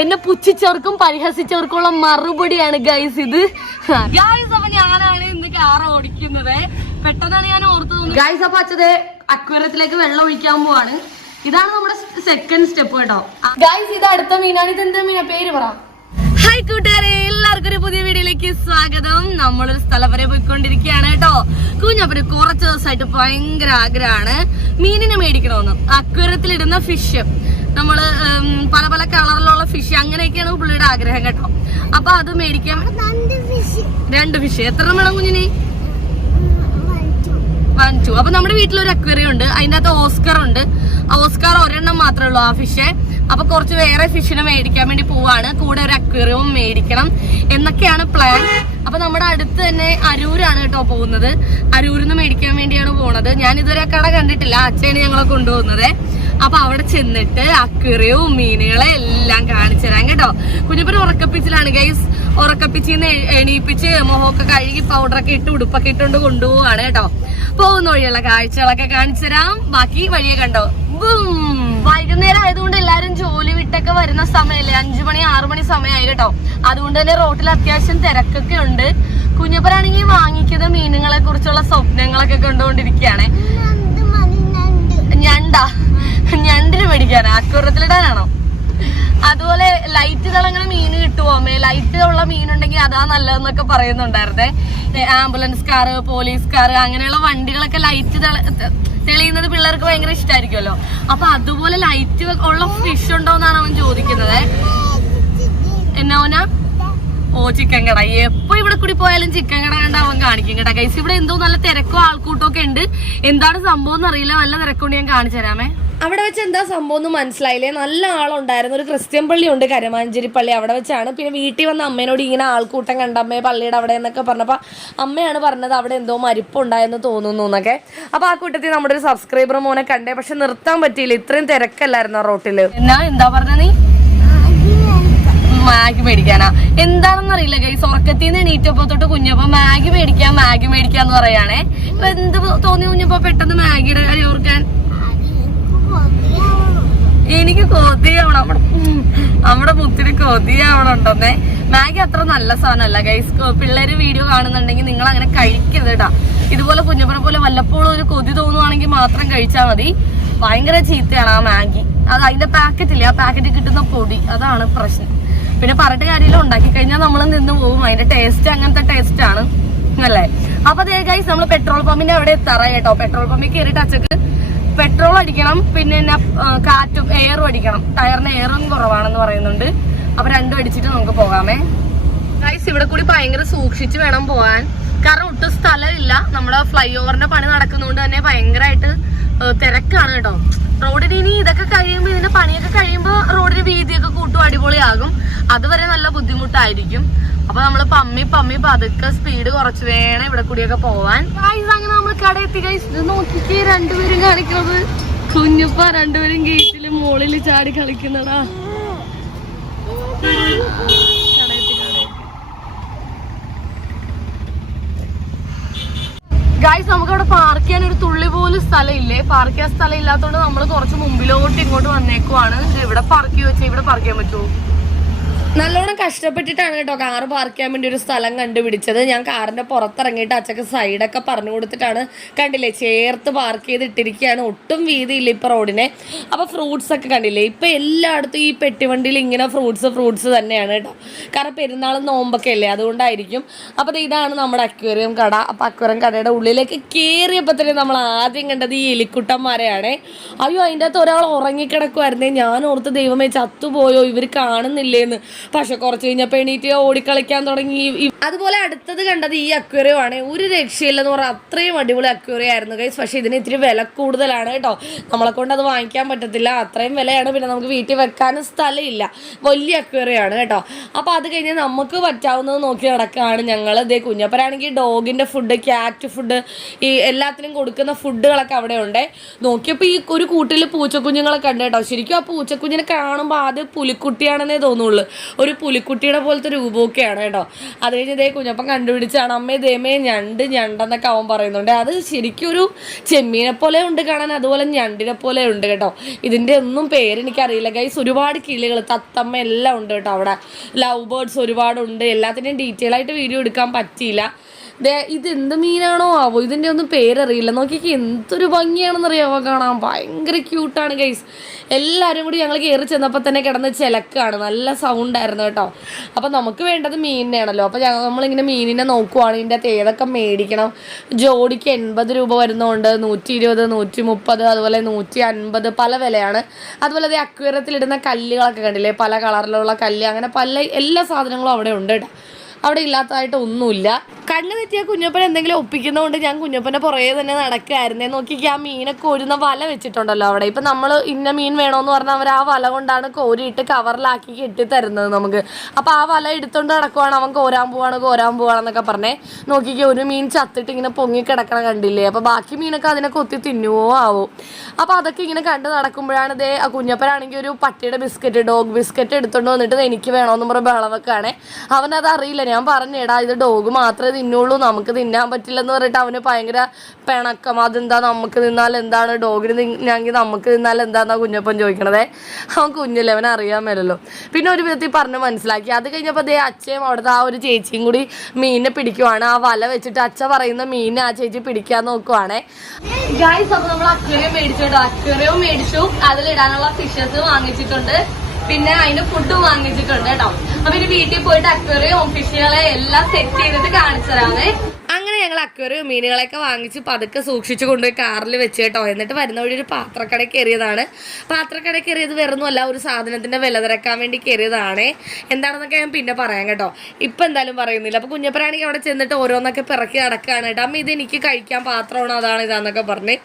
എന്നെ പുച്ഛിച്ചവർക്കും പരിഹസിച്ചവർക്കുള്ള മറുപടിയാണ് ഗൈസ് ഇത്. ഗൈസ് അപ്പൊ ഞാനാണ് ഇന്ന് കാർ ഓടിക്കുന്നത്. പെട്ടെന്നാണ് ഞാൻ ഓർത്തത്. ഗൈസ് അപ്പൊ അച്ഛത് അക്വരത്തിലേക്ക് വെള്ളം ഒഴിക്കാൻ പോവാണ്. ഇതാണ് നമ്മുടെ സെക്കൻഡ് സ്റ്റെപ്പ് കേട്ടോ. ഗൈസ് ഇത് അടുത്ത മീനാണ്. ഇത് എന്താ മീനാ? പേര് പറ. കൂട്ടുകാരെ എല്ലാവർക്കും ഒരു പുതിയ വീഡിയോയിലേക്ക് സ്വാഗതം. നമ്മളൊരു സ്ഥലം വരെ പോയിക്കൊണ്ടിരിക്കുകയാണ് കേട്ടോ. കുഞ്ഞപ്പന് കുറച്ച് ദിവസമായിട്ട് ഭയങ്കര ആഗ്രഹമാണ് മീനിനെ മേടിക്കണമെന്ന്. അക്വരത്തിലിടുന്ന ഫിഷ് നമ്മൾ പല പല കളറിലുള്ള ഫിഷ് അങ്ങനെയൊക്കെയാണ് പുള്ളിയുടെ ആഗ്രഹം കേട്ടോ. അപ്പൊ അത് മേടിക്കാൻ രണ്ട് ഫിഷ് എത്ര വേണം കുഞ്ഞിന്? വാങ്ങിച്ചു അപ്പൊ നമ്മുടെ വീട്ടിൽ ഒരു അക്വേറിയം ഉണ്ട് അതിന്റെ അകത്ത് ഓസ്കർ ഉണ്ട് ഓസ്കാർ ഒരെണ്ണം മാത്രമേ ഉള്ളൂ ആ ഫിഷ് അപ്പൊ കുറച്ച് വേറെ ഫിഷിനെ മേടിക്കാൻ വേണ്ടി പോവാണ്. കൂടെ ഒരു അക്വേറിയവും മേടിക്കണം എന്നൊക്കെയാണ് പ്ലാൻ അപ്പൊ നമ്മുടെ അടുത്ത് തന്നെ അരൂരാണ് കേട്ടോ പോകുന്നത്. അരൂരിൽ നിന്ന് മേടിക്കാൻ വേണ്ടിയാണ് പോണത്. ഞാൻ ഇതുവരെ കട കണ്ടിട്ടില്ല. അച്ഛനെ ഞങ്ങളെ കൊണ്ടുപോകുന്നത്. അപ്പൊ അവിടെ ചെന്നിട്ട് അക്വേറിയവും മീനുകളെ എല്ലാം കാണിച്ചു തരാം കേട്ടോ. കുഞ്ഞിപ്പൊരു ഉറക്കപ്പിച്ചിലാണ് ഗൈസ് ഉറക്കപ്പിച്ചിന്ന് എണീപ്പിച്ച് മുഖമൊക്കെ കഴുകി പൗഡറൊക്കെ ഇട്ട് ഉടുപ്പൊക്കെ ഇട്ടുകൊണ്ട് കൊണ്ടുപോവാണ് കേട്ടോ. പോകുന്ന വഴിയുള്ള കാഴ്ചകളൊക്കെ കാണിച്ചു തരാം. ബാക്കി വഴിയെ കണ്ടോ. ബും. വൈകുന്നേരം ആയതുകൊണ്ട് എല്ലാരും ജോലി വിട്ടൊക്കെ വരുന്ന സമയമല്ലേ അഞ്ചു മണി ആറു മണി സമയമായി കേട്ടോ. അതുകൊണ്ട് തന്നെ റോട്ടിൽ അത്യാവശ്യം തിരക്കൊക്കെ ഉണ്ട്. കുഞ്ഞപ്പറാണെങ്കിൽ വാങ്ങിക്കുന്ന മീനുകളെ കുറിച്ചുള്ള സ്വപ്നങ്ങളൊക്കെ കണ്ടുകൊണ്ടിരിക്കുകയാണ്. ഞണ്ടാ ഞണ്ടിന് മേടിക്കാനാ? അക്കൂറത്തിലിടാനാണോ അതുപോലെ ലൈറ്റ് തിളങ്ങണ മീൻ കിട്ടുമോ അമ്മേ ലൈറ്റ് ഉള്ള മീൻ ഉണ്ടെങ്കിൽ അതാ നല്ലതെന്നൊക്കെ പറയുന്നുണ്ടായിരുന്നേ. ആംബുലൻസ് കാറ് പോലീസ് കാറ് അങ്ങനെയുള്ള വണ്ടികളൊക്കെ ലൈറ്റ് തെളിയുന്നത് പിള്ളേർക്ക് ഭയങ്കര ഇഷ്ടമായിരിക്കുമല്ലോ അപ്പൊ അതുപോലെ ലൈറ്റ് ഉള്ള ഫിഷ് ഉണ്ടോ എന്നാണ് അവൻ ചോദിക്കുന്നത്. എന്നാ ഓ ചിക്കൻ കട എപ്പോ ഇവിടെ കൂടി പോയാലും ചിക്കൻ കട കണ്ട അവൻ കാണിക്കും കേട്ടാ. ഗൈസ് ഇവിടെ എന്തോ നല്ല തിരക്കോ ആൾക്കൂട്ടോ ഒക്കെ ഉണ്ട്. എന്താണ് സംഭവം എന്ന് അറിയില്ല. നല്ല തിരക്കൊണ്ട് ഞാൻ കാണിച്ചു തരാമേ. അവിടെ വെച്ച് എന്താ സംഭവം എന്ന് മനസ്സിലായില്ലേ? നല്ല ആളുണ്ടായിരുന്നു. ഒരു ക്രിസ്ത്യൻ പള്ളി ഉണ്ട് കരമാഞ്ചേരി പള്ളി. അവിടെ വെച്ചാണ് പിന്നെ വീട്ടിൽ വന്ന അമ്മേനോട് ഇങ്ങനെ ആൾക്കൂട്ടം കണ്ട അമ്മയെ പള്ളിയുടെ അവിടെ എന്നൊക്കെ പറഞ്ഞപ്പോൾ അമ്മയാണ് പറഞ്ഞത് അവിടെ എന്തോ മരിപ്പുണ്ടായെന്ന് തോന്നുന്നു എന്നൊക്കെ. അപ്പോൾ ആ കൂട്ടത്തിൽ നമ്മുടെ ഒരു സബ്സ്ക്രൈബർ മോനെ കണ്ടേ. പക്ഷെ നിർത്താൻ പറ്റിയില്ല. ഇത്രയും തിരക്കല്ലായിരുന്നു ആ റോട്ടിൽ എന്നാ എന്താ പറഞ്ഞ നീ? മാഗി മേടിക്കാനാ? എന്താണെന്ന് അറിയില്ല ഗൈസ് ഉറക്കത്തിൽ നിന്ന് എണീറ്റപ്പോ തൊട്ട് കുഞ്ഞപ്പോ മാഗി മേടിക്കാൻ മാഗി മേടിക്കാന്ന് പറയാണേ. ഇപ്പൊ എന്ത് തോന്നി കുഞ്ഞപ്പോ പെട്ടെന്ന് മാഗിയുടെ കാര്യം ഓർക്കാൻ? എനിക്ക് കൊതിയാവണം. ഉം, നമ്മുടെ മുത്തിന് കൊതിയാവണം ഉണ്ടെന്നേ മാഗി അത്ര നല്ല സാധനമല്ല ഗൈസ് പിള്ളേര് വീഡിയോ കാണുന്നുണ്ടെങ്കിൽ നിങ്ങൾ അങ്ങനെ കഴിക്കരുത് കേട്ടാ ഇതുപോലെ കുഞ്ഞപ്പനെ പോലെ വല്ലപ്പോഴും ഒരു കൊതി തോന്നുവാണെങ്കിൽ മാത്രം കഴിച്ചാൽ മതി. ഭയങ്കര ചീത്തയാണ് ആ മാഗി. അത് അതിന്റെ പാക്കറ്റ് ഇല്ലേ? ആ പാക്കറ്റിൽ കിട്ടുന്ന പൊടി. അതാണ് പ്രശ്നം. പിന്നെ പറഞ്ഞിട്ട് കാര്യമില്ല ഉണ്ടാക്കി കഴിഞ്ഞാൽ നമ്മൾ നിന്ന് പോകും അതിന്റെ ടേസ്റ്റ് അങ്ങനത്തെ ടേസ്റ്റ് ആണ്. അല്ലേ? അപ്പൊ ദേ ഗൈസ് നമ്മൾ പെട്രോൾ പമ്പിന്റെ അവിടെ എത്താറായി കേട്ടോ. പെട്രോൾ പമ്പിൽ കയറിയിട്ട് അച്ചക്ക് പെട്രോൾ അടിക്കണം പിന്നെ കാറ്റും എയറും അടിക്കണം. ടയറിന് എയറും കുറവാണെന്ന് പറയുന്നുണ്ട്. അപ്പൊ രണ്ടും അടിച്ചിട്ട് നമുക്ക് പോകാമേ. ഗൈസ് ഇവിടെ കൂടി ഭയങ്കര സൂക്ഷിച്ച് വേണം പോകാൻ. കാരണം ഒട്ടും സ്ഥലമില്ല. നമ്മുടെ ഫ്ലൈ ഓവറിന്റെ പണി നടക്കുന്നതുകൊണ്ട് തന്നെ ഭയങ്കരമായിട്ട് തിരക്കാണ് കേട്ടോ. റോഡിന് ഇനി ഇതൊക്കെ കഴിയുമ്പോൾ ഇതിന്റെ പണിയൊക്കെ കഴിയുമ്പോൾ റോഡിന് വീതിയൊക്കെ കൂട്ടും അടിപൊളിയാകും. അതുവരെ നല്ല ബുദ്ധിമുട്ടായിരിക്കും. അപ്പൊ നമ്മൾ പമ്മി പമ്മി പതുക്കെ സ്പീഡ് കുറച്ച് വേണം ഇവിടെ കൂടിയൊക്കെ പോവാൻ. Guys, അങ്ങനെ നമ്മൾ കട എത്തി. ഗൈസ് ഇത് നോക്കിക്കേ രണ്ടുപേരും കാണിക്കുന്നത്. കുഞ്ഞുപ്പ രണ്ടുപേരും ഗേറ്റിൽ മുകളിൽ ചാടി കളിക്കുന്നതാ. ഗായ്സ് നമുക്ക് അവിടെ പാർക്ക് ചെയ്യാൻ ഒരു തുള്ളി പോലും സ്ഥലം ഇല്ലേ പാർക്ക് ചെയ്യാൻ സ്ഥലം ഇല്ലാത്തതുകൊണ്ട് നമ്മൾ കുറച്ച് മുമ്പിലോട്ട് ഇങ്ങോട്ട് വന്നേക്കുവാണ്. ഇവിടെ പാർക്ക് ചെയ്യുവെച്ചാൽ ഇവിടെ പാർക്ക് ചെയ്യാൻ പറ്റുമോ നല്ലോണം കഷ്ടപ്പെട്ടിട്ടാണ് കേട്ടോ കാറ് പാർക്ക് ചെയ്യാൻ വേണ്ടി ഒരു സ്ഥലം കണ്ടുപിടിച്ചത്. ഞാൻ കാറിന്റെ പുറത്തിറങ്ങിയിട്ട് അച്ചക്ക് സൈഡൊക്കെ പറഞ്ഞു കൊടുത്തിട്ടാണ് കണ്ടില്ലേ ചേർത്ത് പാർക്ക് ചെയ്തിട്ടിരിക്കുകയാണ്. ഒട്ടും വീതിയില്ല ഇപ്പൊ റോഡിനെ. അപ്പോൾ ഫ്രൂട്ട്സ് ഒക്കെ കണ്ടില്ലേ ഇപ്പൊ എല്ലായിടത്തും ഈ പെട്ടിവണ്ടിയിൽ ഇങ്ങനെ ഫ്രൂട്ട്സ് ഫ്രൂട്ട്സ് തന്നെയാണ് കേട്ടോ. കാരണം പെരുന്നാൾ നോമ്പൊക്കെ അല്ലേ അതുകൊണ്ടായിരിക്കും. അപ്പോൾ ഇതാണ് നമ്മുടെ അക്വേറിയം കട. അപ്പോൾ അക്വേറിയം കടയുടെ ഉള്ളിലേക്ക് കയറിയപ്പോൾ തന്നെ നമ്മൾ ആദ്യം കണ്ടത് ഈ എലിക്കുട്ടന്മാരെയാണ്. അയ്യോ അതിന്റെ അകത്ത് ഒരാൾ ഉറങ്ങിക്കിടക്കുമായിരുന്നേ ഞാൻ ഓർത്ത് ദൈവമേ ചത്തുപോയോ? ഇവർ കാണുന്നില്ലേന്ന്. പക്ഷെ കുറച്ച് കഴിഞ്ഞപ്പോൾ എണീറ്റ് ഓടിക്കളിക്കാൻ തുടങ്ങി. അതുപോലെ അടുത്തത് കണ്ടത് ഈ അക്വേറിയം ആണ്. ഒരു രക്ഷയില്ലെന്ന് പറഞ്ഞാൽ അത്രയും അടിപൊളി അക്വേറിയം ആയിരുന്നു ഗൈസ് പക്ഷേ ഇതിന് ഇത്തിരി വില കൂടുതലാണ് കേട്ടോ. നമ്മളെ കൊണ്ട് അത് വാങ്ങിക്കാൻ പറ്റത്തില്ല. അത്രയും വിലയാണ്. പിന്നെ നമുക്ക് വീട്ടിൽ വെക്കാനും സ്ഥലമില്ല. വലിയ അക്വേറിയം ആണ് കേട്ടോ. അപ്പോൾ അത് കഴിഞ്ഞ് നമുക്ക് പറ്റാവുന്നത് നോക്കി നടക്കുകയാണ് ഞങ്ങൾ ഇതേ കുഞ്ഞപ്പനാണെങ്കിൽ ഡോഗിന്റെ ഫുഡ് ക്യാറ്റ് ഫുഡ് ഈ എല്ലാത്തിനും കൊടുക്കുന്ന ഫുഡുകളൊക്കെ അവിടെ ഉണ്ട് നോക്കിയപ്പോൾ ഈ ഒരു കൂട്ടിൽ പൂച്ചക്കുഞ്ഞുങ്ങളെ ഉണ്ട് കേട്ടോ. ശരിക്കും ആ പൂച്ചക്കുഞ്ഞിനെ കാണുമ്പോൾ ആദ്യം പുലിക്കുട്ടിയാണെന്നേ തോന്നുള്ളൂ. ഒരു പുലിക്കുട്ടിയുടെ പോലത്തെ രൂപമൊക്കെയാണ് കേട്ടോ. അത് കഴിഞ്ഞ് ഇതേ കുഞ്ഞപ്പം കണ്ടുപിടിച്ചാണ്. അമ്മേ ദേമേ ഞണ്ട് ഞണ്ടെന്നൊക്കെ അവൻ പറയുന്നുണ്ട്. അത് ശരിക്കും ഒരു ചെമ്മീനെ പോലെ ഉണ്ട് കാണാൻ അതുപോലെ ഞണ്ടിനെ പോലെ ഉണ്ട് കേട്ടോ. ഇതിന്റെ ഒന്നും പേര് എനിക്കറിയില്ല. ഗൈസ് ഒരുപാട് കിളികൾ തത്തമ്മ എല്ലാം ഉണ്ട് കേട്ടോ അവിടെ. ലവ് ബേർഡ്സ് ഒരുപാടുണ്ട്. എല്ലാത്തിന്റെയും ഡീറ്റെയിൽ ആയിട്ട് വീഡിയോ എടുക്കാൻ പറ്റിയില്ല. ഇത് എന്ത് മീനാണോ? ആവോ ഇതിന്റെ ഒന്നും പേരറിയില്ല. നോക്കിക്ക് എന്തൊരു ഭംഗിയാണെന്നറിയാമോ കാണാൻ? ഭയങ്കര ക്യൂട്ടാണ് ഗൈസ് എല്ലാവരും കൂടി ഞങ്ങൾ കയറി ചെന്നപ്പോൾ തന്നെ കിടന്ന് ചിലക്കാണ്. നല്ല സൗണ്ടായിരുന്നു കേട്ടോ. അപ്പോൾ നമുക്ക് വേണ്ടത് മീനിനെയാണല്ലോ. അപ്പോൾ ഞങ്ങൾ നമ്മളിങ്ങനെ മീനിനെ നോക്കുവാണ്. ഇതിന്റെ അകത്ത് ഏതൊക്കെ മേടിക്കണം? ജോഡിക്ക് എൺപത് രൂപ വരുന്നതുകൊണ്ട് നൂറ്റി ഇരുപത് നൂറ്റി മുപ്പത് അതുപോലെ നൂറ്റി അൻപത് പല വിലയാണ്. അതുപോലെ അത് അക്വേറത്തിലിടുന്ന കല്ലുകളൊക്കെ കണ്ടില്ലേ? പല കളറിലുള്ള കല്ല് അങ്ങനെ പല എല്ലാ സാധനങ്ങളും അവിടെ ഉണ്ട് കേട്ടോ. അവിടെ ഇല്ലാത്തതായിട്ട് ഒന്നുമില്ല. കണ്ണു തെറ്റിയ കുഞ്ഞപ്പൻ എന്തെങ്കിലും ഒപ്പിക്കുന്നതുകൊണ്ട് ഞാൻ കുഞ്ഞപ്പന്റെ പുറകെ തന്നെ നടക്കുകയായിരുന്നേ. നോക്കിക്ക് ആ മീനെ കോരുന്ന വല വെച്ചിട്ടുണ്ടല്ലോ അവിടെ. ഇപ്പം നമ്മൾ ഇന്ന മീൻ വേണമെന്ന് പറഞ്ഞാൽ അവർ ആ വല കൊണ്ടാണ് കോരിയിട്ട് കവറിലാക്കി കെട്ടി തരുന്നത് നമുക്ക്. അപ്പോൾ ആ വല എടുത്തോണ്ട് നടക്കുവാണ് അവൻ കോരാൻ പോവാണ് കോരാൻ പോവാണെന്നൊക്കെ പറഞ്ഞേ. നോക്കിക്ക് ഒരു മീൻ ചത്തിട്ട് ഇങ്ങനെ പൊങ്ങി കിടക്കണ കണ്ടില്ലേ? അപ്പോൾ ബാക്കി മീനൊക്കെ അതിനെ കൊത്തി തിന്നുവോ ആവോ. അപ്പോൾ അതൊക്കെ ഇങ്ങനെ കണ്ട് നടക്കുമ്പോഴാണ് ഇതേ ആ കുഞ്ഞപ്പനാണെങ്കിൽ ഒരു പട്ടിയുടെ ബിസ്ക്കറ്റ് ഡോഗ് ബിസ്ക്കറ്റ് എടുത്തോണ്ട് വന്നിട്ട് എനിക്ക് വേണമെന്ന് പറഞ്ഞ ബഹളവൊക്കെയാണെ അവനത് അറിയില്ല. ഞാൻ പറഞ്ഞേടാ ഇത് ഡോഗ് മാത്രമേ തിന്നുള്ളൂ നമുക്ക് തിന്നാൻ പറ്റില്ലെന്ന് പറഞ്ഞിട്ട് അവന് ഭയങ്കര പിണക്കം. അതെന്താ നമുക്ക് തിന്നാൽ എന്താണ്? ഡോഗിന് തിന്നാങ്കിൽ നമുക്ക് തിന്നാൽ എന്താന്നാ കുഞ്ഞപ്പൻ ചോദിക്കണതേ? അവൻ കുഞ്ഞല്ലേ അവൻ അറിയാൻ മേലല്ലോ. പിന്നെ ഒരു വിധത്തിൽ പറഞ്ഞ് മനസ്സിലാക്കി. അത് കഴിഞ്ഞപ്പോൾ അതേ അച്ഛയും അവിടുത്തെ ആ ഒരു ചേച്ചിയും കൂടി മീനിനെ പിടിക്കുവാണ്. ആ വല വെച്ചിട്ട് അച്ഛ പറയുന്ന മീനിനെ ആ ചേച്ചി പിടിക്കാൻ നോക്കുവാണേ. ഗായ്സ് അപ്പൊ നമ്മൾ അക്വേറിയം മേടിച്ചു കേട്ടോ. അക്വേറിയവും മേടിച്ചു. അതിലിടാനുള്ള ഫിഷസ് വാങ്ങിച്ചിട്ടുണ്ട്. പിന്നെ അതിന് ഫുഡും വാങ്ങിച്ചിട്ടുണ്ട് കേട്ടോ. അപ്പൊ ഇനി വീട്ടിൽ പോയിട്ട് അക്വേറിയം ഫിഷുകളെ എല്ലാം സെറ്റ് ചെയ്തിട്ട് കാണിച്ചു തരാമേ അങ്ങനെ ഞങ്ങൾ അക്വേറിയം മീനുകളൊക്കെ വാങ്ങിച്ച് പതുക്കെ സൂക്ഷിച്ചു കൊണ്ടുപോയി കാറിൽ വെച്ച് കേട്ടോ. എന്നിട്ട് വരുന്ന വഴി ഒരു പാത്രക്കട കയറിയതാണ്. പാത്രക്കട കയറിയത് വരുന്നുമല്ല ഒരു സാധനത്തിന്റെ വില തിരക്കാൻ വേണ്ടി കയറിയതാണ്. എന്താണെന്നൊക്കെ ഞാൻ പിന്നെ പറയാം കേട്ടോ. ഇപ്പം എന്തായാലും പറയുന്നില്ല. അപ്പോൾ കുഞ്ഞപ്പനാണെങ്കിൽ അവിടെ ചെന്നിട്ട് ഓരോന്നൊക്കെ പിറക്കി നടക്കുകയാണ് കേട്ടോ. അമ്മ ഇതെനിക്ക് കഴിക്കാൻ പാത്രമാണോ? അതാണ് ഇതാന്നൊക്കെ പറഞ്ഞ്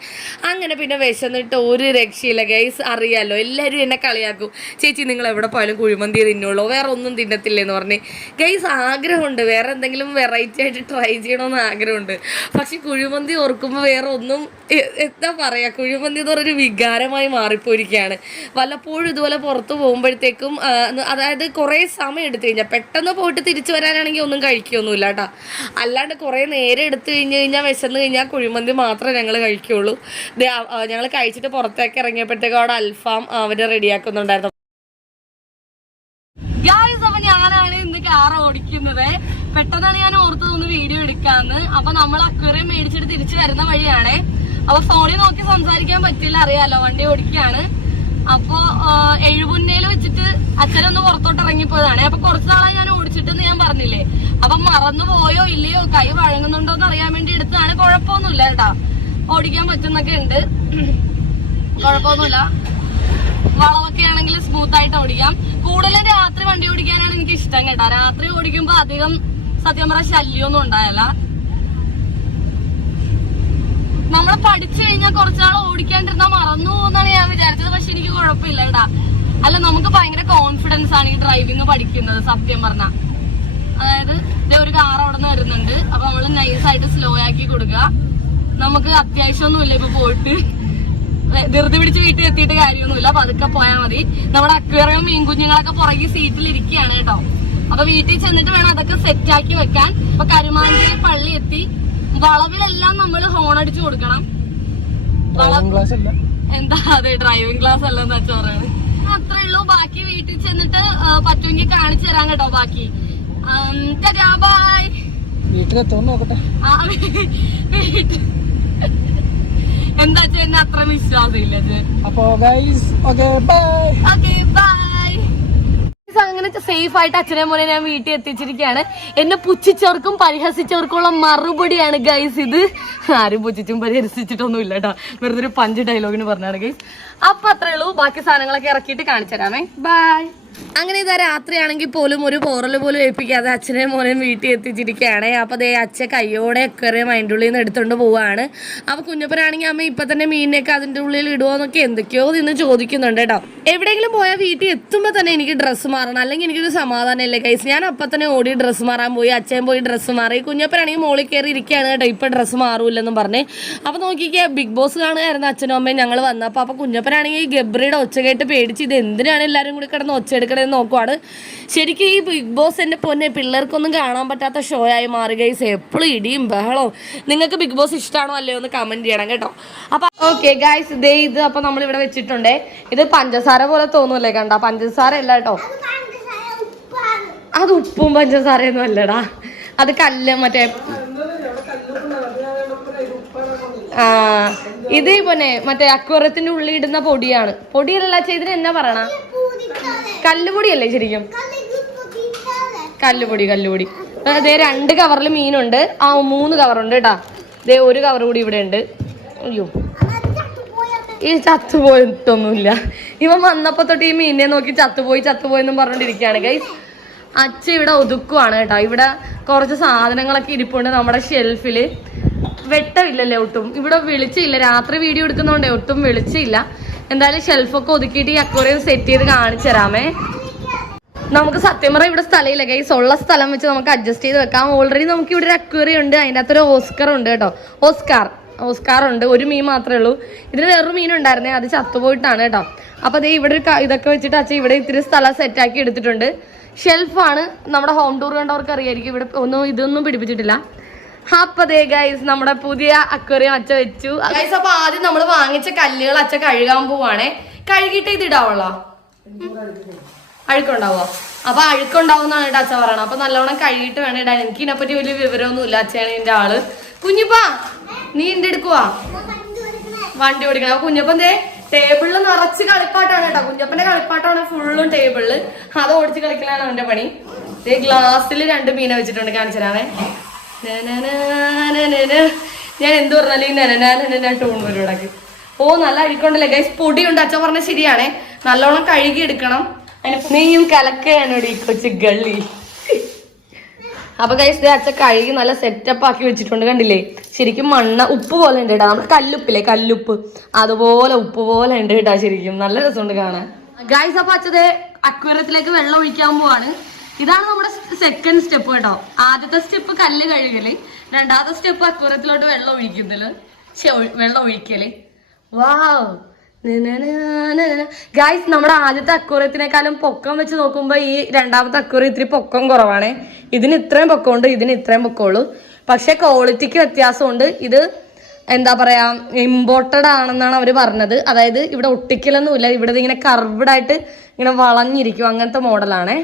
അങ്ങനെ പിന്നെ വിശന്നിട്ട് ഒരു രക്ഷയില്ല. ഗൈസ് അറിയാമല്ലോ എല്ലാവരും എന്നെ കളിയാക്കും. ചേച്ചി നിങ്ങൾ എവിടെ പോയാലും കുഴിമന്തി തിന്നുള്ളൂ. വേറെ ഒന്നും തിന്നത്തില്ലെന്ന് പറഞ്ഞ്. ഗൈസ് ആഗ്രഹമുണ്ട്. വേറെ എന്തെങ്കിലും വെറൈറ്റി ആയിട്ട് ട്രൈ ചെയ്യണമെന്ന് ആഗ്രഹമുണ്ട്. പക്ഷെ കുഴിമന്തി ഓർക്കുമ്പോൾ വേറെ ഒന്നും എന്താ പറയുക കുഴിമന്തി എന്ന് പറഞ്ഞൊരു വികാരമായി മാറിപ്പോയിരിക്കുകയാണ്. വല്ലപ്പോഴും ഇതുപോലെ പുറത്ത് പോകുമ്പോഴത്തേക്കും അതായത് കുറേ സമയം എടുത്തു കഴിഞ്ഞാൽ പെട്ടെന്ന് പോയിട്ട് തിരിച്ചു വരാനാണെങ്കിൽ ഒന്നും കഴിക്കുകയൊന്നുമില്ല കേട്ടോ. അല്ലാണ്ട് കുറേ നേരെ എടുത്തു കഴിഞ്ഞ് കഴിഞ്ഞാൽ വിശന്ന് കഴിഞ്ഞാൽ കുഴിമന്തി മാത്രമേ ഞങ്ങൾ കഴിക്കുകയുള്ളൂ. ഞങ്ങൾ കഴിച്ചിട്ട് പുറത്തേക്ക് ഇറങ്ങിയപ്പോഴത്തേക്കും അവിടെ അൽഫാം അവർ റെഡിയാക്കുന്നുണ്ടായിരുന്നു ഗായ്സ് അപ്പൊ ഞാനാണ് ഇന്ന് കാർ ഓടിക്കുന്നത് പെട്ടെന്നാണ് ഞാൻ ഓർത്തു ഒന്ന് വീഡിയോ എടുക്കാന്ന്. അപ്പൊ നമ്മൾ അക്വേറിയം മേടിച്ചിട്ട് തിരിച്ചു വരുന്ന വഴിയാണേ. അപ്പൊ ഫോണിൽ നോക്കി സംസാരിക്കാൻ പറ്റില്ല അറിയാലോ വണ്ടി ഓടിക്കുകയാണ്. അപ്പൊ എഴുപുന്നേൽ വെച്ചിട്ട് അച്ഛനൊന്ന് പുറത്തോട്ട് ഇറങ്ങിപ്പോയതാണ്. അപ്പൊ കുറച്ച് നാളായി ഞാൻ ഓടിച്ചിട്ടെന്ന് ഞാൻ പറഞ്ഞില്ലേ? അപ്പൊ മറന്നു പോയോ ഇല്ലയോ കൈ വഴങ്ങുന്നുണ്ടോ എന്ന് അറിയാൻ വേണ്ടി എടുത്തതാണ്. കുഴപ്പമൊന്നുമില്ല കേട്ടാ. ഓടിക്കാൻ പറ്റുന്നൊക്കെ ഉണ്ട്. കുഴപ്പമൊന്നുമില്ല. വളവൊക്കെ ആണെങ്കിൽ സ്മൂത്ത് ആയിട്ട് ഓടിക്കാം. കൂടുതലും രാത്രി വണ്ടി ഓടിക്കാനാണ് എനിക്ക് ഇഷ്ടം കേട്ടോ. രാത്രി ഓടിക്കുമ്പോ അധികം സത്യം പറഞ്ഞ ശല്യമൊന്നും ഉണ്ടായല്ല. നമ്മൾ പഠിച്ചു കഴിഞ്ഞാൽ കുറച്ചാൾ ഓടിക്കാണ്ടിരുന്നാ മറന്നു എന്നാണ് ഞാൻ വിചാരിച്ചത്. പക്ഷെ എനിക്ക് കുഴപ്പമില്ല കേട്ടാ. അല്ല നമുക്ക് ഭയങ്കര കോൺഫിഡൻസ് ആണ് ഈ ഡ്രൈവിംഗ് പഠിക്കുന്നത് സത്യം പറഞ്ഞ. അതായത് ഒരു കാർ അവിടെ നിന്ന് വരുന്നുണ്ട്. അപ്പൊ നമ്മൾ നൈസായിട്ട് സ്ലോ ആക്കി കൊടുക്ക. നമുക്ക് അത്യാവശ്യമൊന്നുമില്ല ഇപ്പൊ പോയിട്ട്. ധൃതി പിടിച്ച് വീട്ടിൽ എത്തിയിട്ട് കാര്യമൊന്നുമില്ല. പതുക്കെ പോയാൽ മതി. നമ്മുടെ അക്വേറിയം മീൻ കുഞ്ഞുങ്ങളൊക്കെ പുറകെ സീറ്റിൽ ഇരിക്കുകയാണ് കേട്ടോ. അപ്പൊ വീട്ടിൽ ചെന്നിട്ട് വേണം അതൊക്കെ സെറ്റ് ആക്കി വെക്കാൻ. അപ്പൊ കരുമാഞ്ചേരി പള്ളി എത്തി. വളവിലെല്ലാം നമ്മൾ ഹോൺ അടിച്ചു കൊടുക്കണം. എന്താ അതെ ഡ്രൈവിംഗ് ക്ലാസ് അല്ലെന്ന് വെച്ചാ പറയുന്നത് അത്രേ ഉള്ളൂ. ബാക്കി വീട്ടിൽ ചെന്നിട്ട് പറ്റുമെങ്കിൽ കാണിച്ചു തരാം കേട്ടോ ബാക്കി. ബൈ വീട്ടിലെത്തോന്ന് നോക്കട്ടെ. ആ വീട്ടിൽ. എന്താ എന്നെ അത്ര അപ്പോ ഓക്കെ ബൈ ഓക്കെ ബൈ അങ്ങനെ സേഫ് ആയിട്ട് അച്ഛനെ മോനെ ഞാൻ വീട്ടിൽ എത്തിച്ചിരിക്കുകയാണ്. എന്നെ പുച്ഛിച്ചവർക്കും പരിഹസിച്ചവർക്കുള്ള മറുപടിയാണ് ഗൈസ് ഇത്. ആരും പുച്ഛിച്ചും പരിഹസിച്ചിട്ടൊന്നും ഇല്ല കേട്ടോ വെറുതെ ഒരു പഞ്ച് ഡയലോഗിന് പറഞ്ഞാണ് ഗൈസ് അപ്പൊ അത്രേ ഉള്ളൂ. ബാക്കി സാധനങ്ങളൊക്കെ ഇറക്കിയിട്ട് കാണിച്ചു തരാമേ. ബൈ അങ്ങനെ ഇതാ രാത്രിയാണെങ്കിൽ പോലും ഒരു പോറൽ പോലും ഏൽപ്പിക്കാതെ അച്ഛനെ മോനെ വീട്ടിൽ എത്തിച്ചിരിക്കുകയാണ്. അപ്പം അതേ അച്ഛൻ കയ്യോടെ ഒക്കെ മൈൻഡ് ഉള്ളിൽ നിന്ന് എടുത്തുകൊണ്ട് പോവുകയാണ് അപ്പോൾ കുഞ്ഞപ്പനാണെങ്കിൽ അമ്മ ഇപ്പം തന്നെ മീനിനൊക്കെ അതിന്റെ ഉള്ളിൽ ഇടുവോന്നൊക്കെ എന്തൊക്കെയോ നിന്ന് ചോദിക്കുന്നുണ്ട് കേട്ടോ. എവിടെയെങ്കിലും പോയാൽ വീട്ടിൽ എത്തുമ്പോൾ തന്നെ എനിക്ക് ഡ്രസ്സ് മാറണം. അല്ലെങ്കിൽ എനിക്കൊരു സമാധാനം ഇല്ല കൈസ് ഞാൻ അപ്പം തന്നെ ഓടി ഡ്രസ്സ് മാറാൻ പോയി. അച്ഛൻ പോയി ഡ്രസ്സ് മാറി. കുഞ്ഞപ്പനാണെങ്കിൽ മോളിൽ കയറി ഇരിക്കുകയാണ് കേട്ടോ. ഇപ്പം ഡ്രസ്സ് മാറൂലെന്നും പറഞ്ഞ്. അപ്പോൾ നോക്കിക്കേ ബിഗ് ബോസ് കാണുകയായിരുന്നു അച്ഛനും അമ്മയും ഞങ്ങൾ വന്നപ്പോൾ അപ്പോൾ കുഞ്ഞപ്പനാണെങ്കിൽ ഗബ്രിയുടെ ഒച്ച കേട്ട് പേടിച്ച് ഇത് എന്തിനാണ് എല്ലാവരും കൂടി കിടന്ന് ഒച്ച എടുക്കണമെന്ന് നോക്കുവാണ്. ശരിക്കും ഈ ബിഗ് ബോസ് എന്റെ പൊന്നെ പിള്ളേർക്കൊന്നും കാണാൻ പറ്റാത്ത ഷോ ആയി മാറി എപ്പോഴും ഇടിയും ബഹളവും. നിങ്ങൾക്ക് ബിഗ് ബോസ് ഇഷ്ടമാണോ അല്ലയോ എന്ന് കമന്റ് ചെയ്യണം കേട്ടോ. അപ്പം ഓക്കെ ഗൈസ് ദേ ഇത് അപ്പം നമ്മളിവിടെ വെച്ചിട്ടുണ്ടേ. ഇത് പഞ്ചസാര പോലെ തോന്നുമല്ലേ കണ്ട? പഞ്ചസാര അല്ല കേട്ടോ. അത് ഉപ്പും പഞ്ചസാരയൊന്നും അല്ലടാ. അത് കല്ല് മറ്റേ ആ ഇത് പോലെ മറ്റേ അക്വറത്തിന്റെ ഉള്ളിൽ ഇടുന്ന പൊടിയാണ്. പൊടിയല്ല ചെയ്തിന് എന്നാ പറയണ? കല്ലുപൊടിയല്ലേ ശരിക്കും? കല്ലുപൊടി കല്ലുപൊടി. അതേ രണ്ട് കവറിൽ മീനുണ്ട്. ആ മൂന്ന് കവറുണ്ട് കേട്ടാ ദേ ഒരു കവർ കൂടി ഇവിടെ ഉണ്ട്. അയ്യോ. ഈ ചത്തുപോയിട്ടൊന്നുമില്ല. ഇവൻ വന്നപ്പോ തൊട്ട് ഈ മീനിനെ നോക്കി ചത്തുപോയി ചത്തുപോയി എന്നും പറഞ്ഞോണ്ടിരിക്കുകയാണ് ഗൈസ് അച്ഛ ഇവിടെ ഒതുക്കുവാണ് കേട്ടോ ഇവിടെ കുറച്ച് സാധനങ്ങളൊക്കെ ഇരിപ്പുണ്ട് നമ്മുടെ ഷെൽഫിൽ വെട്ടമില്ലല്ലേ ഒട്ടും. ഇവിടെ വെളിച്ചില്ല. രാത്രി വീഡിയോ എടുക്കുന്നോണ്ടേ ഒട്ടും വെളിച്ചില്ല. എന്തായാലും ഷെൽഫൊക്കെ ഒതുക്കിയിട്ട് ഈ അക്വറിയം സെറ്റ് ചെയ്ത് കാണിച്ചു തരാമേ. നമുക്ക് സത്യം പറയാം ഇവിടെ സ്ഥലമില്ല ഗൈസ് ഉള്ള സ്ഥലം വെച്ച് നമുക്ക് അഡ്ജസ്റ്റ് ചെയ്ത് വെക്കാം. ഓൾറെഡി നമുക്ക് ഇവിടെ ഒരു അക്വേറിയം ഉണ്ട്. അതിന്റെ അകത്തൊരു ഓസ്കർ ഉണ്ട് കേട്ടോ. ഓസ്കാർ ഓസ്കാർ ഉണ്ട്. ഒരു മീൻ മാത്രമേ ഉള്ളൂ. ഇതിന് വേറൊരു മീൻ ഉണ്ടായിരുന്നേ. അത് ചത്തുപോയിട്ടാണ് കേട്ടോ. അപ്പോൾ അതേ ഇവിടെ ഒരു ഇതൊക്കെ വെച്ചിട്ട് അച്ഛൻ ഇവിടെ ഇത്തിരി സ്ഥലം സെറ്റാക്കി എടുത്തിട്ടുണ്ട്. ഷെൽഫാണ് നമ്മുടെ ഹോം ടൂർ കണ്ടവർക്ക് അറിയായിരിക്കും ഇവിടെ ഒന്നും ഇതൊന്നും പിടിപ്പിച്ചിട്ടില്ല. അപ്പൊ ദേ ഗൈസ് നമ്മുടെ പുതിയ അക്വേറിയം അച്ഛ വെച്ചു. ഗൈസ് അപ്പൊ ആദ്യം നമ്മൾ വാങ്ങിച്ച കല്ലുകൾ അച്ഛ കഴുകാൻ പോവാണേ. കഴുകിട്ട് ഇത് ഇടാവുള്ളോ അഴുക്കുണ്ടാവോ? അപ്പൊ അഴുക്കുണ്ടാവുന്നാണ് കേട്ടോ അച്ഛ പറയണത്. അപ്പൊ നല്ലോണം കഴുകിട്ട് വേണം ഇടാൻ. എനിക്ക് ഇതിനെപ്പറ്റി വലിയ വിവരമൊന്നും ഇല്ല അച്ഛയാണ് എന്റെ ആൾ. കുഞ്ഞിപ്പാ നീ എന്റെ എടുക്കുവാ? വണ്ടി ഓടിക്കണം. അപ്പൊ കുഞ്ഞപ്പൻ ദേ ടേബിളിൽ നിറച്ച് കളിപ്പാട്ടാണ് കേട്ടോ. കുഞ്ഞപ്പന്റെ കളിപ്പാട്ടാണ് ഫുള്ളും ടേബിളിൽ. അത് ഓടിച്ച് കളിക്കലാണ് അവന്റെ പണി. ഗ്ലാസ്സിൽ രണ്ട് മീനെ വെച്ചിട്ടുണ്ട് കാണിച്ചു ഞാൻ എന്ത് പറഞ്ഞാലും ടൂൺ വരും ഇടയ്ക്ക്. ഓ നല്ല അഴുക്കുണ്ടല്ലേ ഗൈസ് പൊടിയുണ്ട്. അച്ഛൻ പറഞ്ഞ ശരിയാണേ. നല്ലോണം കഴുകി എടുക്കണം നീയും കലക്കയാണ് ഈ കൊച്ചു ഗള്ളി. അപ്പൊ ഗൈസ് അച്ഛ കഴുകി നല്ല സെറ്റപ്പ് ആക്കി വെച്ചിട്ടുണ്ട് കണ്ടില്ലേ? ശരിക്കും മണ്ണ ഉപ്പ് പോലെ ഉണ്ട് കേട്ടോ നമ്മുടെ കല്ലുപ്പില്ലേ കല്ലുപ്പ്? അതുപോലെ ഉപ്പ് പോലെ ഉണ്ട് കേട്ടോ ശരിക്കും. നല്ല രസമുണ്ട് കാണാൻ. ഗൈസ് അപ്പൊ അച്ഛത് അക്വരത്തിലേക്ക് വെള്ളം ഒഴിക്കാൻ പോവാണ്. ഇതാണ് നമ്മുടെ സെക്കൻഡ് സ്റ്റെപ്പ് കേട്ടോ. ആദ്യത്തെ സ്റ്റെപ്പ് കല്ല് കഴുകൽ രണ്ടാമത്തെ സ്റ്റെപ്പ് അക്വരത്തിലോട്ട് വെള്ളം ഒഴിക്കുന്നത് വെള്ളം ഒഴിക്കൽ. വാവ് ഗായ്സ് നമ്മുടെ ആദ്യത്തെ അക്കുറത്തിനേക്കാളും പൊക്കം വെച്ച് നോക്കുമ്പോൾ ഈ രണ്ടാമത്തെ അക്വറിയം ഇത്തിരി പൊക്കം കുറവാണ്. ഇതിന് ഇത്രയും പൊക്കമുണ്ട് ഇതിന് ഇത്രയും പൊക്കമുള്ളൂ. പക്ഷെ ക്വാളിറ്റിക്ക് വ്യത്യാസമുണ്ട്. ഇത് എന്താ പറയാ ഇമ്പോർട്ടഡ് ആണെന്നാണ് അവർ പറഞ്ഞത്. അതായത് ഇവിടെ ഒട്ടിക്കലൊന്നുമില്ല. ഇവിടെ ഇങ്ങനെ കർവ്ഡ് ആയിട്ട് ഇങ്ങനെ വളഞ്ഞിരിക്കും. അങ്ങനത്തെ മോഡലാണേ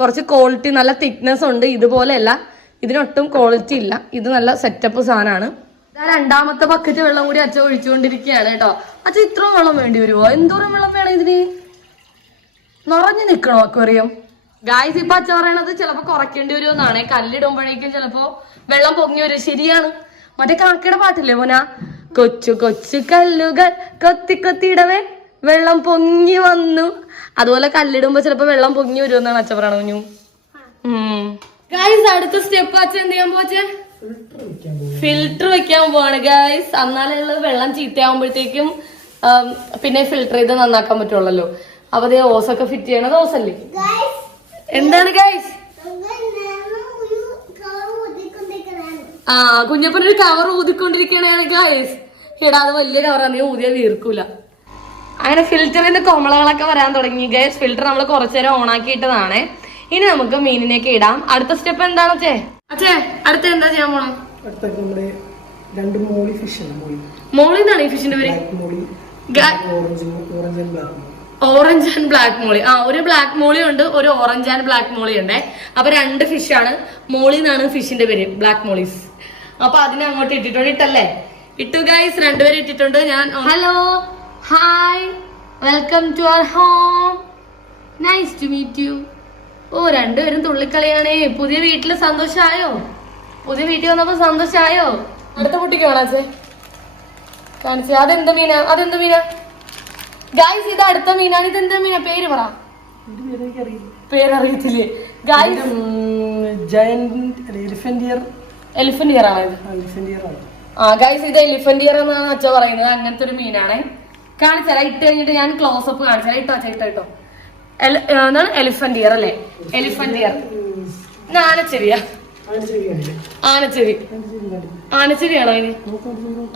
കുറച്ച് ക്വാളിറ്റി നല്ല തിക്നെസ് ഉണ്ട്. ഇതുപോലെയല്ല. ഇതിനൊട്ടും ക്വാളിറ്റി ഇല്ല. ഇത് നല്ല സെറ്റപ്പ് സാധനമാണ്. ഞാൻ രണ്ടാമത്തെ ബക്കറ്റ് വെള്ളം കൂടി അച്ഛൻ ഒഴിച്ചുകൊണ്ടിരിക്കുകയാണ് കേട്ടോ. അച്ഛൻ ഇത്രയും വെള്ളം വേണ്ടി വരുമോ എന്തോരം വെള്ളം വേണം ഇതിന്? നിറഞ്ഞു നിക്കണോ അക്വറിയം ഗായ്സ് ഇപ്പൊ അച്ഛൻ പറയണത് ചിലപ്പോ കുറയ്ക്കേണ്ടി വരുമെന്നാണ് കല്ലിടുമ്പോഴേക്കും ചിലപ്പോ വെള്ളം പൊങ്ങി വരും. ശരിയാണ്. മറ്റേ കാക്കയുടെ പാട്ടില്ലേ മോന? കൊച്ചു കൊച്ചു കല്ലുകൾ കൊത്തി കൊത്തിയിടവേ. വെള്ളം പൊങ്ങി വന്നു. അതുപോലെ കല്ലിടുമ്പോ ചിലപ്പോ വെള്ളം പൊങ്ങി വരുമെന്നാണ് അച്ഛൻ പറഞ്ഞു ഗായ്സ് അടുത്ത സ്റ്റെപ്പ് അച്ഛൻ എന്ത് ചെയ്യാൻ പോച്ചേ ഫിൽറ്റർ വെക്കാൻ പോവാണ് ഗായ്സ് അന്നാലുള്ള വെള്ളം ചീത്തയാവുമ്പോഴത്തേക്കും പിന്നെ ഫിൽറ്റർ ചെയ്ത് നന്നാക്കാൻ പറ്റുള്ളല്ലോ. അപ്പൊ അതേ ഓസൊക്കെ ഫിറ്റ് ചെയ്യണത് ഓസല്ലേ? എന്താണ് ഗായ്സ് ആ കുഞ്ഞപ്പൻ ഒരു കവർ ഊതിക്കൊണ്ടിരിക്കണേ ഗായ്സ് എടാ അത് വലിയ കവറാണ് നീ ഊതിയാ വീർക്കൂല. അങ്ങനെ ഫിൽറ്ററിൽ നിന്ന് കോമളകളൊക്കെ വരാൻ തുടങ്ങി. ഗൈസ് ഫിൽറ്റർ നമ്മൾ കുറച്ചു നേരം ഓണാക്കിയിട്ടതാണ് ഇനി നമുക്ക് മീനിനേക്ക് ഇടാം. അടുത്ത സ്റ്റെപ്പ് എന്താണ് അച്ഛേ? അച്ഛേ അടുത്ത എന്താ ചെയ്യാൻ പോണം? രണ്ട് മോളി ഫിഷ് മോളി. എന്നാണ് ഈ ഫിഷിന്റെ പേര്? Orange orange and black molly. Orange and black molly. ആ ഒരു ബ്ലാക്ക് മോളി ഉണ്ട് ഒരു ഓറഞ്ച് ആൻഡ് ബ്ലാക്ക് മോളി ഉണ്ട്. അപ്പൊ രണ്ട് ഫിഷ് ആണ്. മോളി എന്നാണ് ഫിഷിന്റെ പേര് ബ്ലാക്ക് മോളീസ്. അപ്പൊ അതിനെ അങ്ങോട്ട് ഇട്ടിട്ടുണ്ട് ഇട്ടല്ലേ? ഇട്ടു ഗൈസ് രണ്ടുപേരും ഇട്ടിട്ടുണ്ട്. ഞാൻ hello hi welcome to our home nice to meet you ഓ രണ്ടുപേരും തുള്ളിക്കളിയാണേ. പുതിയ വീട്ടിൽ സന്തോഷായോ? പുതിയ വീട്ടിൽ വന്നപ്പോ സന്തോഷായോ? അടുത്ത കുട്ടിക്ക് കാണാച്ചേ കാണിച്ചേ. അതെന്ത് മീനാ? അതെന്ത് മീനാ? ഗായ്സ് ഇത് അടുത്ത മീനാണ് ഇത് എന്ത് മീനാ? പേര് പറ. പേരറിയത്തില്ലേ? ഗായ്സ് എലിഫന്റ് ഇയർ ആണ് ആ ഗായ്സ് ഇത് എലിഫന്റ് ഇയർ എന്നാണ് അച്ഛ പറയുന്നത്. അങ്ങനത്തെ ഒരു മീനാണ്. കാണിച്ചാലേ ഇട്ട് കഴിഞ്ഞിട്ട് ഞാൻ ക്ലോസ് അപ്പ് കാണിച്ചാലോ ഇട്ടോ ചേട്ടോ ഇട്ടോ എന്താണ്? എലിഫന്റ് ഇയർ അല്ലേ? എലിഫന്റ് ഇയർ ആനച്ചെരിയാ ആനച്ചെവിയാ ആനച്ചെരിയാണോ ഇനി?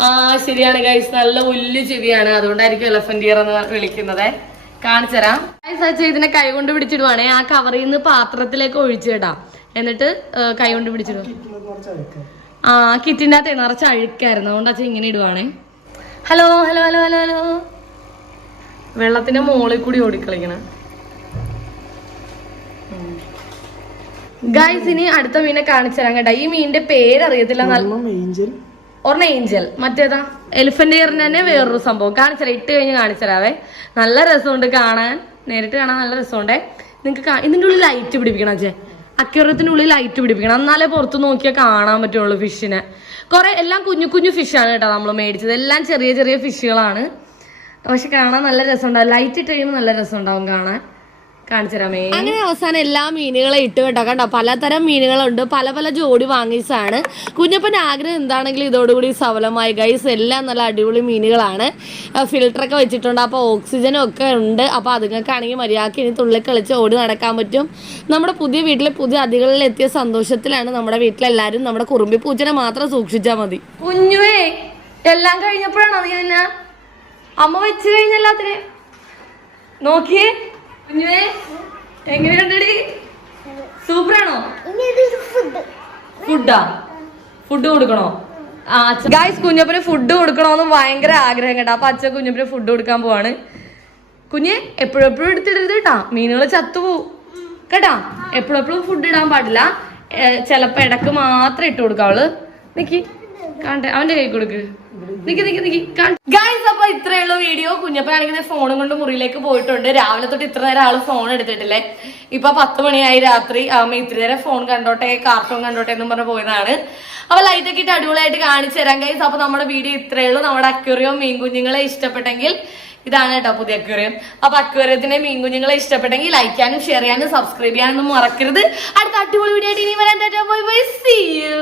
ആ ശരിയാണ് ഗൈസ് നല്ല ഉല്ലു ചെവിയാണ് അതുകൊണ്ടായിരിക്കും എലഫന്റ് ഇയർ എന്ന് വിളിക്കുന്നത്. കാണിച്ചരാം. സച്ച ഇതിനെ കൈ കൊണ്ട് പിടിച്ചിടുവാണേ. ആ കവറിൽ നിന്ന് പാത്രത്തിലേക്ക് ഒഴിച്ചിടാം എന്നിട്ട് കൈ കൊണ്ട് പിടിച്ചിടും. ആ കിറ്റിന്റെ അകത്ത് നിറച്ച് അഴുക്കായിരുന്നു. അതുകൊണ്ട് അച്ഛൻ ഇങ്ങനെ ഇടുവാണേ. Hello hello hello hello hello. വെള്ളത്തിന്റെ മുകളിൽ കൂടി ഓടിക്കളിക്കണം. ഗൈസ് ഇനി അടുത്ത മീനെ കാണിച്ചു തരാം കേട്ടോ. ഈ മീനിന്റെ പേര് അറിയത്തില്ല. ഒരെണ്ണം ഏഞ്ചൽ. മറ്റേതാ? എലിഫന്റ് ഇയറിന്റെ തന്നെ വേറൊരു സംഭവം. കാണിച്ചരാം ഇട്ട് കഴിഞ്ഞ് കാണിച്ചരാവേ നല്ല രസമുണ്ട് കാണാൻ. നേരിട്ട് കാണാൻ നല്ല രസമുണ്ടേ. നിങ്ങൾക്ക് ഇതിന്റെ ഉള്ളിൽ ലൈറ്റ് പിടിപ്പിക്കണം അച്ഛേ അക്യൂറത്തിന്റെ ഉള്ളിൽ ലൈറ്റ് പിടിപ്പിക്കണം. എന്നാലേ പുറത്ത് നോക്കിയാൽ കാണാൻ പറ്റുള്ളൂ ഫിഷിനെ കുറെ എല്ലാം കുഞ്ഞു കുഞ്ഞു ഫിഷാണ് കേട്ടോ നമ്മൾ മേടിച്ചത്. എല്ലാം ചെറിയ ചെറിയ ഫിഷുകളാണ് പക്ഷെ കാണാൻ നല്ല രസമുണ്ടാവും. ലൈറ്റ് ഇട്ട് കഴിയുമ്പോൾ നല്ല രസമുണ്ടാവും കാണാൻ. കാണിച്ചുതരാമേ അങ്ങനെ അവസാനം എല്ലാ മീനുകളെ ഇട്ട് കേട്ടോ. കണ്ടോ പലതരം മീനുകളുണ്ട്. പല പല ജോഡി വാങ്ങിച്ചാണ് കുഞ്ഞപ്പന്റെ ആഗ്രഹം എന്താണെങ്കിലും ഇതോടുകൂടി സഫലമായി. ഗൈസ് എല്ലാം നല്ല അടിപൊളി മീനുകളാണ്. ഫിൽട്ടറൊക്കെ വെച്ചിട്ടുണ്ട്. അപ്പോൾ ഓക്സിജനും ഒക്കെ ഉണ്ട്. അപ്പോൾ അതുങ്ങൾക്കാണെങ്കിൽ മര്യാദയ്ക്ക് ഇനി തുള്ളി കളിച്ച് ഓടി നടക്കാൻ പറ്റും. നമ്മുടെ പുതിയ വീട്ടിലെ പുതിയ അതികളിൽ എത്തിയ സന്തോഷത്തിലാണ് നമ്മുടെ വീട്ടിലെല്ലാവരും നമ്മുടെ കുറുമ്പി പൂച്ചനെ മാത്രം സൂക്ഷിച്ചാൽ മതി. കുഞ്ഞുവേ എല്ലാം കഴിഞ്ഞപ്പോഴാണോ നീ എന്നെ? അമ്മ വെച്ച് അതിന്. നോക്കിയേ. കുഞ്ഞുവേ എങ്ങനെയുണ്ടടി സൂപ്പറാണോ? ഫുഡാ? ഫുഡ് കൊടുക്കണോ? ആ ഗായ്സ് കുഞ്ഞപ്പന് ഫുഡ് കൊടുക്കണോന്ന് ഭയങ്കര ആഗ്രഹം കേട്ടോ. അപ്പൊ അച്ഛൻ കുഞ്ഞപ്പന് ഫുഡ് കൊടുക്കാൻ പോവാണ്. കുഞ്ഞെ എപ്പോഴെപ്പോഴും എപ്പോഴും എടുത്തിടരുത് കേട്ടാ. മീനുകൾ ചത്തുപോകും കേട്ടാ? എപ്പോഴെപ്പോഴും എപ്പോഴും ഫുഡ് ഇടാൻ പാടില്ല. ചിലപ്പോ ഇടയ്ക്ക് മാത്രം ഇട്ട് കൊടുക്കാവുള്ളൂ. നിക്കി. അവന്റെ കൈ കൊടുക്ക്. നിക്ക് നിക്ക് നിക്ക് ഗായ്സ് അപ്പൊ ഇത്രേ ഉള്ളൂ വീഡിയോ കുഞ്ഞപ്പനാണെങ്കിൽ ഫോണും കൊണ്ട് മുറിയിലേക്ക് പോയിട്ടുണ്ട്. രാവിലെ തൊട്ട് ഇത്ര നേരം ആൾ ഫോൺ എടുത്തിട്ടില്ലേ? ഇപ്പൊ പത്ത് മണിയായി രാത്രി. അമ്മ ഇത്ര നേരം ഫോൺ കണ്ടോട്ടെ കാർട്ടൂൺ കണ്ടോട്ടെ എന്നും പറഞ്ഞ് പോയതാണ്. അപ്പൊ ലൈറ്റ് ഒക്കെ ഇട്ട് അടിപൊളിയായിട്ട് കാണിച്ചു തരാം ഗൈസ് അപ്പൊ നമ്മുടെ വീഡിയോ ഇത്രയേ ഉള്ളൂ. നമ്മുടെ അക്വറിയോ മീൻ കുഞ്ഞുങ്ങളെ ഇഷ്ടപ്പെട്ടെങ്കിൽ ഇതാണ് കേട്ടോ പുതിയ അക്വേറിയം. അപ്പൊ അക്വേറിയത്തിന്റെ മീൻ കുഞ്ഞുങ്ങളെ ഇഷ്ടപ്പെട്ടെങ്കിൽ ലൈക്ക് ചെയ്യാനും ഷെയർ ചെയ്യാനും സബ്സ്ക്രൈബ് ചെയ്യാനൊന്നും മറക്കരുത്. അടുത്ത അടിപൊളി വീഡിയോ ആയിട്ട് ഇനി വരാൻ ബൈ ബൈ സീ യു